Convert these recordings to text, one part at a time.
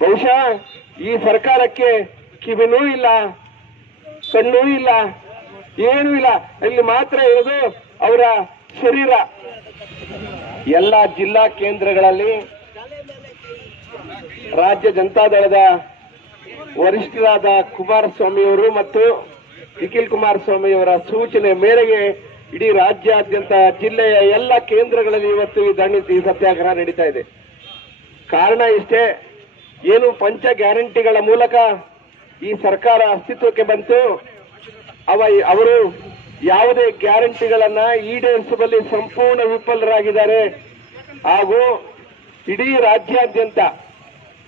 ಬಹುಶಃ ಈ ಸರ್ಕಾರಕ್ಕೆ ಕಿವಿನೂ ಇಲ್ಲ, ಕಣ್ಣೂ ಇಲ್ಲ, ಏನೂ ಇಲ್ಲ. ಇಲ್ಲಿ ಮಾತ್ರ ಇರೋದು ಅವರ ಶರೀರ. ಎಲ್ಲ ಜಿಲ್ಲಾ ಕೇಂದ್ರಗಳಲ್ಲಿ ರಾಜ್ಯ ಜನತಾದಳದ ವರಿಷ್ಠರಾದ ಕುಮಾರಸ್ವಾಮಿಯವರು ಮತ್ತು ನಿಖಿಲ್ ಕುಮಾರಸ್ವಾಮಿಯವರ ಸೂಚನೆ ಮೇರೆಗೆ ಇಡೀ ರಾಜ್ಯಾದ್ಯಂತ ಜಿಲ್ಲೆಯ ಎಲ್ಲ ಕೇಂದ್ರಗಳಲ್ಲಿ ಇವತ್ತು ಈ ಸತ್ಯಾಗ್ರಹ ನಡೀತಾ ಇದೆ. ಕಾರಣ ಇಷ್ಟೇ, ಏನು ಪಂಚ ಗ್ಯಾರಂಟಿಗಳ ಮೂಲಕ ಈ ಸರ್ಕಾರ ಅಸ್ತಿತ್ವಕ್ಕೆ ಬಂತು, ಅವರು ಯಾವುದೇ ಗ್ಯಾರಂಟಿಗಳನ್ನ ಈಡೇರಿಸುವಲ್ಲಿ ಸಂಪೂರ್ಣ ವಿಫಲರಾಗಿದ್ದಾರೆ. ಹಾಗೂ ಇಡೀ ರಾಜ್ಯಾದ್ಯಂತ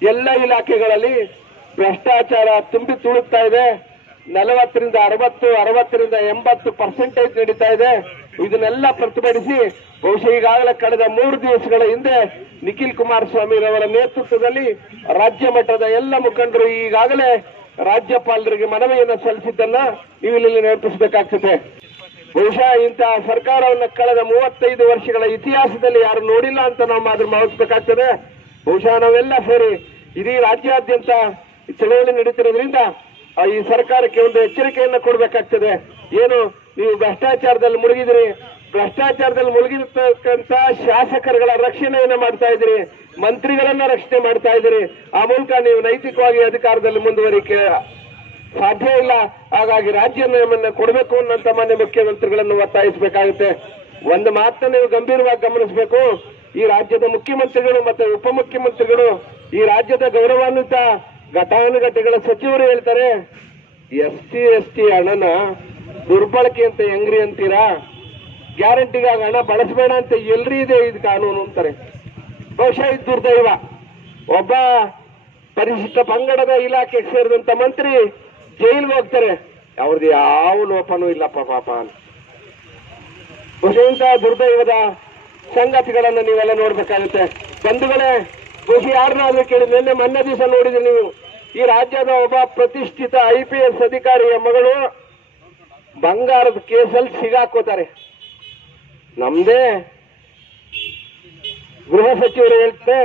ಎಲ್ಲ ಇಲಾಖೆಗಳಲ್ಲಿ ಭ್ರಷ್ಟಾಚಾರ ತುಂಬಿ ತುಳುಕ್ತಾ ಇದೆ. 40ರಿಂದ 60, 60ರಿಂದ 80% ನಡೀತಾ ಇದೆ. ಇದನ್ನೆಲ್ಲ ಪ್ರತಿಭಟಿಸಿ ಬಹುಶಃ ಈಗಾಗಲೇ ಕಳೆದ 3 ದಿವಸಗಳ ಹಿಂದೆ ನಿಖಿಲ್ ಕುಮಾರಸ್ವಾಮಿರವರ ನೇತೃತ್ವದಲ್ಲಿ ರಾಜ್ಯ ಮಟ್ಟದ ಎಲ್ಲ ಮುಖಂಡರು ಈಗಾಗಲೇ ರಾಜ್ಯಪಾಲರಿಗೆ ಮನವಿಯನ್ನು ಸಲ್ಲಿಸಿದ್ದನ್ನ ನೀವು ಇಲ್ಲಿ ನೆನಪಿಸಬೇಕಾಗ್ತದೆ. ಬಹುಶಃ ಇಂತಹ ಸರ್ಕಾರವನ್ನು ಕಳೆದ 35 ವರ್ಷಗಳ ಇತಿಹಾಸದಲ್ಲಿ ಯಾರು ನೋಡಿಲ್ಲ ಅಂತ ನಾವು ಅದನ್ನು ಭಾವಿಸಬೇಕಾಗ್ತದೆ. ಬಹುಶಃ ನಾವೆಲ್ಲ ಸೇರಿ ಇಡೀ ರಾಜ್ಯಾದ್ಯಂತ ಚಳವಳಿ ನಡೀತಿರೋದ್ರಿಂದ ಈ ಸರ್ಕಾರಕ್ಕೆ ಒಂದು ಎಚ್ಚರಿಕೆಯನ್ನು ಕೊಡಬೇಕಾಗ್ತದೆ. ಏನು ನೀವು ಭ್ರಷ್ಟಾಚಾರದಲ್ಲಿ ಮುಳುಗಿದಿರಿ, ಭ್ರಷ್ಟಾಚಾರದಲ್ಲಿ ಮುಳುಗಿರ್ತಕ್ಕಂಥ ಶಾಸಕರುಗಳ ರಕ್ಷಣೆಯನ್ನು ಮಾಡ್ತಾ ಇದ್ದೀರಿ, ಮಂತ್ರಿಗಳನ್ನ ರಕ್ಷಣೆ ಮಾಡ್ತಾ ಇದ್ದೀರಿ. ಆ ಮೂಲಕ ನೀವು ನೈತಿಕವಾಗಿ ಅಧಿಕಾರದಲ್ಲಿ ಮುಂದುವರಿಕೆ ಸಾಧ್ಯ ಇಲ್ಲ. ಹಾಗಾಗಿ ರಾಜೀನಾಮೆಯನ್ನು ಕೊಡಬೇಕು ಅನ್ನೋಂತ ಮಾನ್ಯ ಮುಖ್ಯಮಂತ್ರಿಗಳನ್ನು ಒತ್ತಾಯಿಸಬೇಕಾಗುತ್ತೆ. ಒಂದು ಮಾತನ್ನ ನೀವು ಗಂಭೀರವಾಗಿ ಗಮನಿಸಬೇಕು. ಈ ರಾಜ್ಯದ ಮುಖ್ಯಮಂತ್ರಿಗಳು ಮತ್ತು ಉಪಮುಖ್ಯಮಂತ್ರಿಗಳು, ಈ ರಾಜ್ಯದ ಗೌರವಾನ್ವಿತ ಘಟಾನುಘಟಿಗಳ ಸಚಿವರು ಹೇಳ್ತಾರೆ, SC/ST ಹಣನ ದುರ್ಬಳಕೆ ಅಂತ ಹೆಂಗ್ರಿ ಅಂತೀರಾ? ಗ್ಯಾರಂಟಿಗಾಗಿ ಹಣ ಬಳಸಬೇಡ ಅಂತ ಎಲ್ರಿ ಇದೆ ಇದು ಕಾನೂನು ಅಂತಾರೆ. ಬಹುಶಃ ಇದು ದುರ್ದೈವ. ಒಬ್ಬ ಪರಿಶಿಷ್ಟ ಪಂಗಡದ ಇಲಾಖೆಗೆ ಸೇರಿದಂತ ಮಂತ್ರಿ ಜೈಲಿಗೆ ಹೋಗ್ತಾರೆ, ಅವ್ರದ್ದು ಯಾವ ಲೋಪನೂ ಇಲ್ಲಪ್ಪ ಪಾಪ. ಬಹುಶಃ ಇಂತಹ ದುರ್ದೈವದ ಸಂಗತಿಗಳನ್ನು ನೀವೆಲ್ಲ ನೋಡ್ಬೇಕಾಗುತ್ತೆ. ಬಂಧುಗಳೇ, ಬಹುಶಃ ಯಾರನ್ನಾದ್ರೂ ಕೇಳಿ, ಮೊನ್ನೆ ದಿವಸ ನೋಡಿದ್ರಿ ನೀವು, ಈ ರಾಜ್ಯದ ಒಬ್ಬ ಪ್ರತಿಷ್ಠಿತ IPS ಅಧಿಕಾರಿಯ ಮಗಳು ಬಂಗಾರದ ಕೇಸಲ್ಲಿ ಸಿಗಾಕೋತಾರೆ. ನಮ್ದೇ ಗೃಹ ಸಚಿವರು ಹೇಳ್ತಾರೆ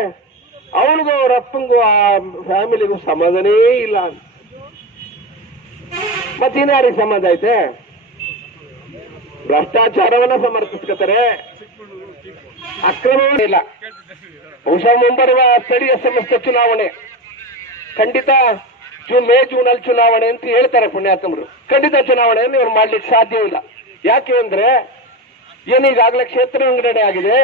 ಅವಳಿಗೂ ಅವ್ರ ಅಪ್ಪಂಗೂ ಆ ಫ್ಯಾಮಿಲಿಗೂ ಸಮಾಧಾನೇ ಇಲ್ಲ. ಮತ್ತಿನ್ಯಾರಿಗೆ ಸಂಬಂಧ ಐತೆ? ಭ್ರಷ್ಟಾಚಾರವನ್ನ ಸಮರ್ಥಿಸ್ಕೊತಾರೆ, ಅಕ್ರಮ ಇಲ್ಲ. ಬಹುಶಃ ಮುಂಬರುವ ಸ್ಥಳೀಯ ಸಂಸ್ಥೆ ಚುನಾವಣೆ ಖಂಡಿತ ಮೇ ಜೂನಲ್ಲಿ ಚುನಾವಣೆ ಅಂತ ಹೇಳ್ತಾರೆ ಪುಣ್ಯಾತ್ಮರು. ಖಂಡಿತ ಚುನಾವಣೆಯನ್ನು ಇವ್ರು ಮಾಡ್ಲಿಕ್ಕೆ ಸಾಧ್ಯವಿಲ್ಲ. ಯಾಕೆ ಅಂದ್ರೆ ಏನೀಗಾಗಲೇ ಕ್ಷೇತ್ರ ವಿಂಗಡಣೆ ಆಗಿದೆ.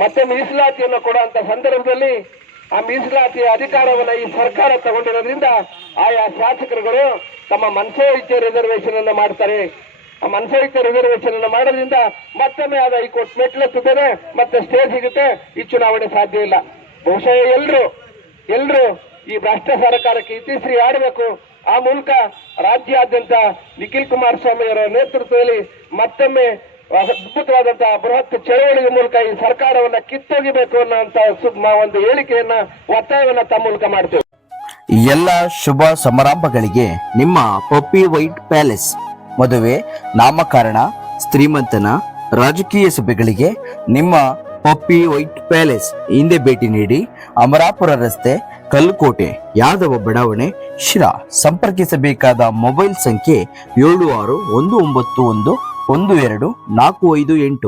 ಮತ್ತೆ ಮೀಸಲಾತಿಯನ್ನು ಕೊಡುವಂತ ಸಂದರ್ಭದಲ್ಲಿ ಆ ಮೀಸಲಾತಿಯ ಅಧಿಕಾರವನ್ನು ಈ ಸರ್ಕಾರ ತಗೊಂಡಿರೋದ್ರಿಂದ ಆಯಾ ಶಾಸಕರುಗಳು ತಮ್ಮ ಮನಸೋಇಚ್ಛೆ ರಿಸರ್ವೇಶನ್ ಅನ್ನು ಮಾಡ್ತಾರೆ. ಆ ಮನಸೋಇಚ್ಛೆ ರಿಸರ್ವೇಶನ್ ಅನ್ನು ಮಾಡೋದ್ರಿಂದ ಮತ್ತೊಮ್ಮೆ ಆದ ಹೈಕೋರ್ಟ್ ಮೆಟ್ಲೆತ್ತುತ್ತದೆ, ಮತ್ತೆ ಸ್ಟೇ ಸಿಗುತ್ತೆ. ಈ ಚುನಾವಣೆ ಸಾಧ್ಯ ಇಲ್ಲ. ಬಹುಶಃ ಎಲ್ರು ಈ ಭ್ರಷ್ಟ ಸರ್ಕಾರಕ್ಕೆ ಇತಿಶ್ರೀ ಆಡಬೇಕು. ಆ ಮೂಲಕ ರಾಜ್ಯಾದ್ಯಂತ ನಿಖಿಲ್ ಕುಮಾರಸ್ವಾಮಿ ಅವರ ನೇತೃತ್ವದಲ್ಲಿ ಮತ್ತೊಮ್ಮೆ ಅದ್ಭುತವಾದಂತಹ ಬೃಹತ್ ಚಳವಳಿಯ ಮೂಲಕ ಈ ಸರ್ಕಾರವನ್ನ ಕಿತ್ತೊಗಿಬೇಕು ಅನ್ನೋ ಒಂದು ಹೇಳಿಕೆಯನ್ನ, ಒತ್ತಾಯವನ್ನ ತಮ್ಮ ಮೂಲಕ ಮಾಡ್ತೇವೆ. ಎಲ್ಲ ಶುಭ ಸಮಾರಂಭಗಳಿಗೆ ನಿಮ್ಮ ಪಪ್ಪಿ ವೈಟ್ ಪ್ಯಾಲೇಸ್, ಮದುವೆ, ನಾಮಕರಣ, ಶ್ರೀಮಂತನ, ರಾಜಕೀಯ ಸಭೆಗಳಿಗೆ ನಿಮ್ಮ ಪಪ್ಪಿ ವೈಟ್ ಪ್ಯಾಲೇಸ್ ಹಿಂದೆ ಭೇಟಿ ನೀಡಿ. ಅಮರಾಪುರ ರಸ್ತೆ, ಕಲ್ಲುಕೋಟೆ, ಯಾದವ ಬಡಾವಣೆ, ಶಿರಾ. ಸಂಪರ್ಕಿಸಬೇಕಾದ ಮೊಬೈಲ್ ಸಂಖ್ಯೆ 7619112458.